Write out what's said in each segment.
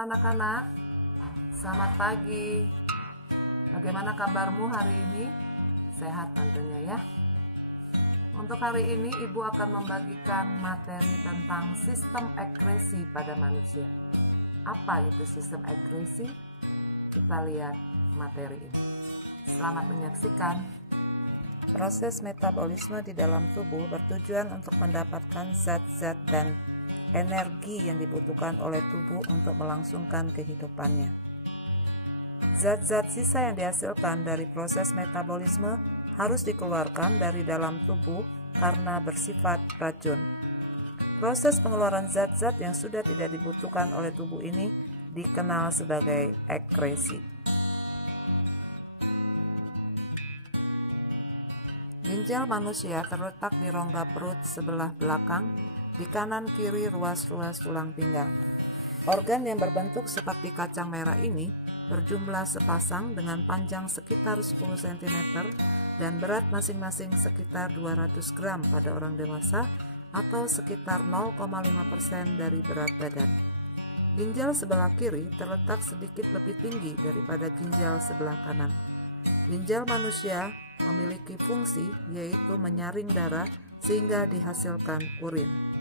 Anak-anak, selamat pagi. Bagaimana kabarmu hari ini? Sehat tentunya ya. Untuk hari ini Ibu akan membagikan materi tentang sistem ekresi pada manusia. Apa itu sistem ekresi? Kita lihat materi ini. Selamat menyaksikan. Proses metabolisme di dalam tubuh bertujuan untuk mendapatkan zat-zat dan energi yang dibutuhkan oleh tubuh untuk melangsungkan kehidupannya. Zat-zat sisa yang dihasilkan dari proses metabolisme harus dikeluarkan dari dalam tubuh karena bersifat racun. Proses pengeluaran zat-zat yang sudah tidak dibutuhkan oleh tubuh ini dikenal sebagai ekresi. Ginjal manusia terletak di rongga perut sebelah belakang, di kanan kiri ruas-ruas tulang pinggang. Organ yang berbentuk seperti kacang merah ini berjumlah sepasang dengan panjang sekitar 10 cm dan berat masing-masing sekitar 200 gram pada orang dewasa atau sekitar 0,5% dari berat badan. Ginjal sebelah kiri terletak sedikit lebih tinggi daripada ginjal sebelah kanan. Ginjal manusia memiliki fungsi yaitu menyaring darah sehingga dihasilkan urin.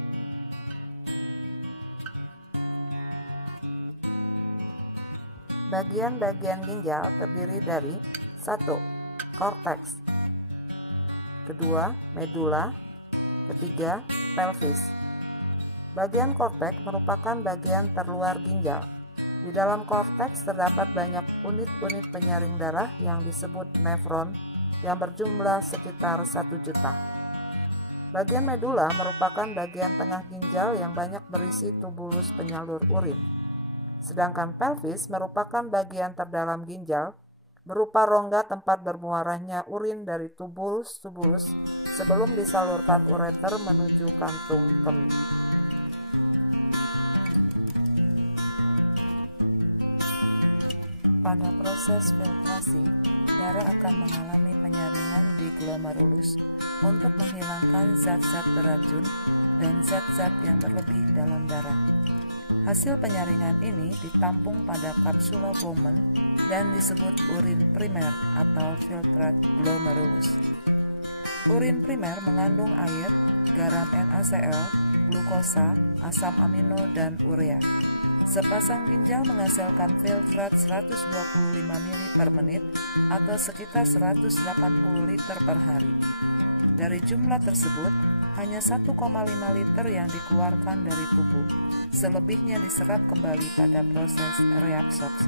Bagian-bagian ginjal terdiri dari 1. Korteks, 2. Medula, 3. Pelvis. Bagian korteks merupakan bagian terluar ginjal. Di dalam korteks terdapat banyak unit-unit penyaring darah yang disebut nefron yang berjumlah sekitar 1 juta. Bagian medula merupakan bagian tengah ginjal yang banyak berisi tubulus penyalur urin. Sedangkan pelvis merupakan bagian terdalam ginjal, berupa rongga tempat bermuaranya urin dari tubulus-tubulus sebelum disalurkan ureter menuju kantung kemih. Pada proses filtrasi, darah akan mengalami penyaringan di glomerulus untuk menghilangkan zat-zat beracun dan zat-zat yang berlebih dalam darah. Hasil penyaringan ini ditampung pada kapsula Bowman dan disebut urin primer atau filtrat glomerulus. Urin primer mengandung air, garam NaCl, glukosa, asam amino, dan urea. Sepasang ginjal menghasilkan filtrat 125 ml per menit atau sekitar 180 liter per hari. Dari jumlah tersebut, hanya 1,5 liter yang dikeluarkan dari tubuh. Selebihnya diserap kembali pada proses reabsorpsi.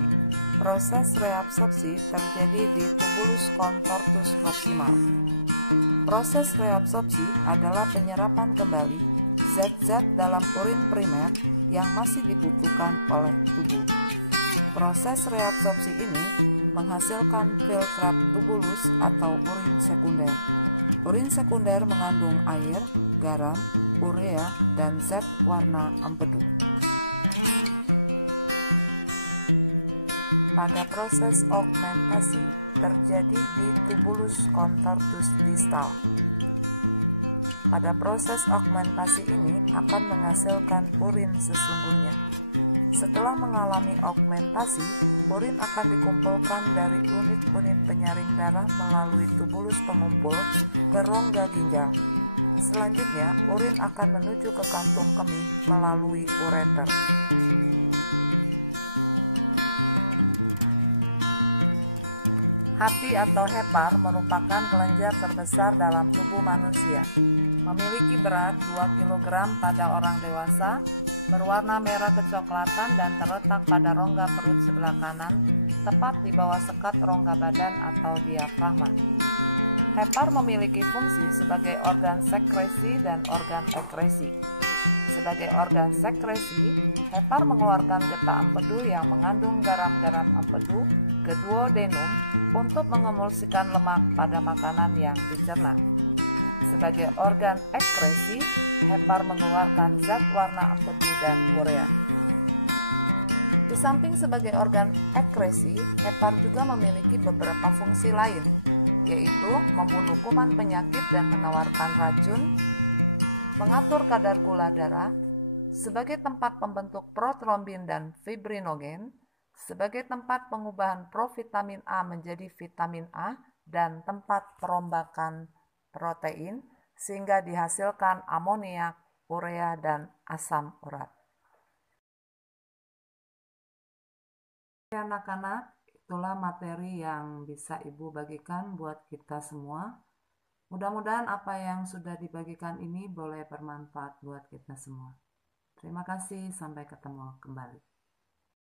Proses reabsorpsi terjadi di tubulus contortus proximal. Proses reabsorpsi adalah penyerapan kembali zat-zat dalam urin primer yang masih dibutuhkan oleh tubuh. Proses reabsorpsi ini menghasilkan filtrat tubulus atau urin sekunder. Urin sekunder mengandung air, garam, urea, dan zat warna empedu. Pada proses augmentasi terjadi di tubulus contortus distal. Pada proses augmentasi ini akan menghasilkan urin sesungguhnya. Setelah mengalami augmentasi, urin akan dikumpulkan dari unit-unit penyaring darah melalui tubulus pengumpul ke rongga ginjal. Selanjutnya, urin akan menuju ke kantung kemih melalui ureter. Hati atau hepar merupakan kelenjar terbesar dalam tubuh manusia. Memiliki berat 2 kg pada orang dewasa, berwarna merah kecoklatan dan terletak pada rongga perut sebelah kanan, tepat di bawah sekat rongga badan atau diafragma. Hepar memiliki fungsi sebagai organ sekresi dan organ ekresi. Sebagai organ sekresi, hepar mengeluarkan getah empedu yang mengandung garam-garam empedu ke duodenum untuk mengemulsikan lemak pada makanan yang dicerna. Sebagai organ ekresi, hepar mengeluarkan zat warna empedu dan urea. Di samping sebagai organ ekresi, hepar juga memiliki beberapa fungsi lain, yaitu membunuh kuman penyakit dan menawarkan racun, mengatur kadar gula darah, sebagai tempat pembentuk protrombin dan fibrinogen, sebagai tempat pengubahan provitamin A menjadi vitamin A, dan tempat perombakan protein, sehingga dihasilkan amoniak, urea, dan asam urat. Anak-anak, itulah materi yang bisa Ibu bagikan buat kita semua. Mudah-mudahan apa yang sudah dibagikan ini boleh bermanfaat buat kita semua. Terima kasih, sampai ketemu kembali.